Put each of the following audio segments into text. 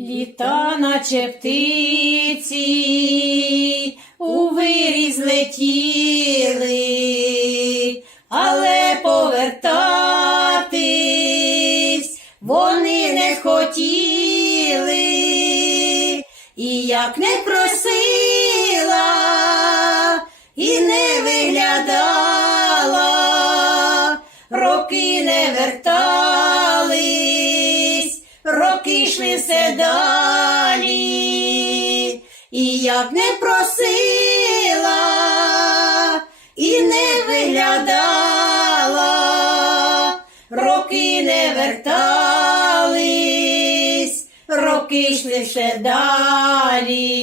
Літа, наче птиці, у вирій злетіли, але повертатись вони не хотіли, і як не просила, і не виглядала, роки не вертались, все далі, і як не просила, і не виглядала, роки не вертались, роки йшли ще далі.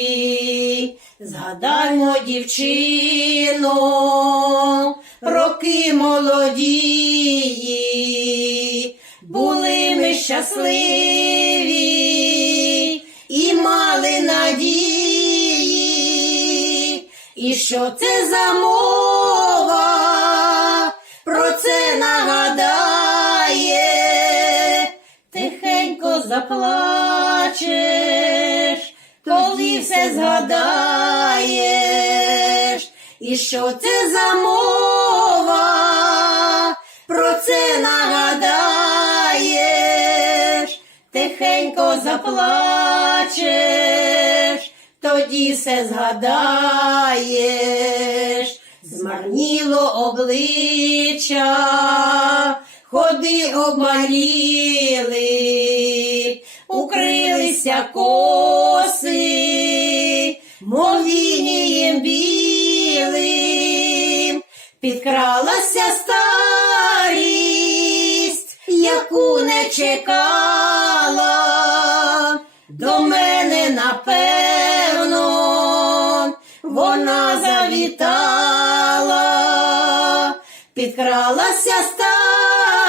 Згадаймо, дівчино, роки молодії, були ми щасливі І що це за мова? Про це нагадає, тихенько заплачеш, коли все згадаєш. І що це за мова? Про це нагадаєш, тихенько заплачеш, тоді все згадаєш, змарніло обличчя, ходи обмаліли, укрилися коси, мов вінієм білим, підкралася старість, яку не чекала, вона завітала, підкралася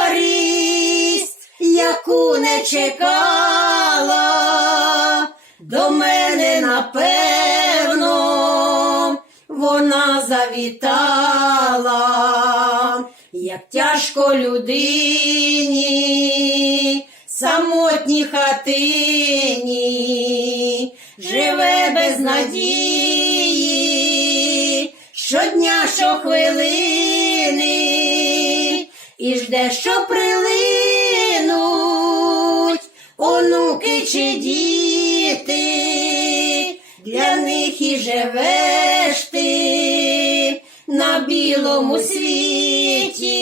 старість, яку не чекала, до мене напевно вона завітала, як тяжко людині, самотній хатині, щодня, щохвилини, і жде, що прилинуть онуки чи діти, для них і живеш ти на білому світі,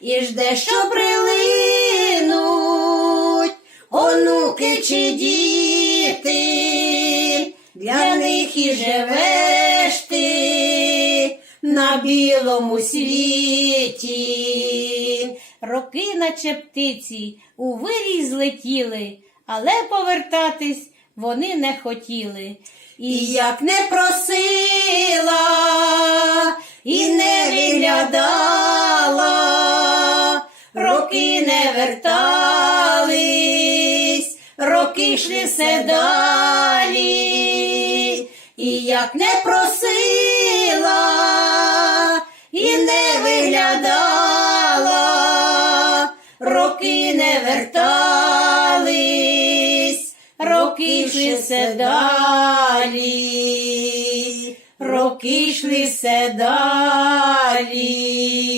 і жде, що прилинуть онуки чи діти, для них і живеш на білому світі. Роки, наче птиці, у вирій злетіли, але повертатись вони не хотіли. І як не просила, і не виглядала, роки не вертались, роки йшли все далі, і як не просила, і не виглядала, роки не вертались, роки йшли все далі, роки йшли все далі.